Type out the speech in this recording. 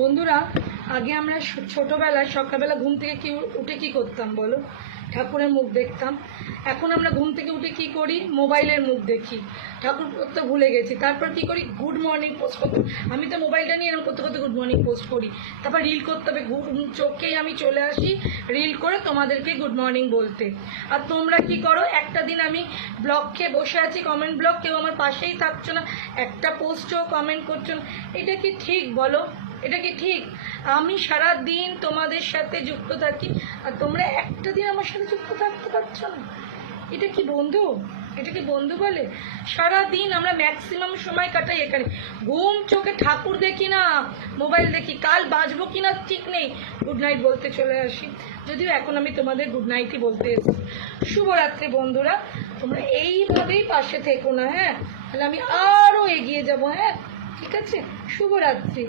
বন্ধুরা, আগে আমরা ছোটবেলায় সকালবেলা ঘুম থেকে উঠে কি করতাম বলো? ঠাকুরের মুখ দেখতাম। এখন আমরা ঘুম থেকে উঠে কি করি? মোবাইলের মুখ দেখি। ঠাকুর তো ভুলে গেছি। তারপর কি করি? গুড মর্নিং পোস্ট করতে। আমি তো মোবাইলটা নিয়ে এরকম করতে করতে গুড মর্নিং পোস্ট করি। তারপর রিল করতে হবে। চোখেই আমি চলে আসি রিল করে তোমাদেরকে গুড মর্নিং বলতে। আর তোমরা কি করো? একটা দিন আমি ব্লগ খেয়ে বসে আছি, কমেন্ট ব্লগ, কেউ আমার পাশেই থাকছো না, একটা পোস্টও কমেন্ট করছো না। এটা কি ঠিক বলো? এটা কি ঠিক? আমি সারা দিন তোমাদের সাথে যুক্ত থাকি আর তোমরা একটা দিন আমার সাথে যুক্ত থাকতে পারছো না। এটা কি বন্ধু? এটা কি বন্ধু বলে? সারা দিন আমরা ম্যাক্সিমাম সময় কাটাই এখানে, ঘুম চোখে ঠাকুর দেখি না, মোবাইল দেখি। কাল বাঁচবো কিনা ঠিক নেই, গুড নাইট বলতে চলে আসি। যদিও এখন আমি তোমাদের গুড নাইটই বলতে এসেছি। শুভরাত্রি বন্ধুরা, তোমরা এইভাবেই পাশে থেকো না, হ্যাঁ? তাহলে আমি আরও এগিয়ে যাবো, হ্যাঁ? ঠিক আছে, শুভরাত্রি।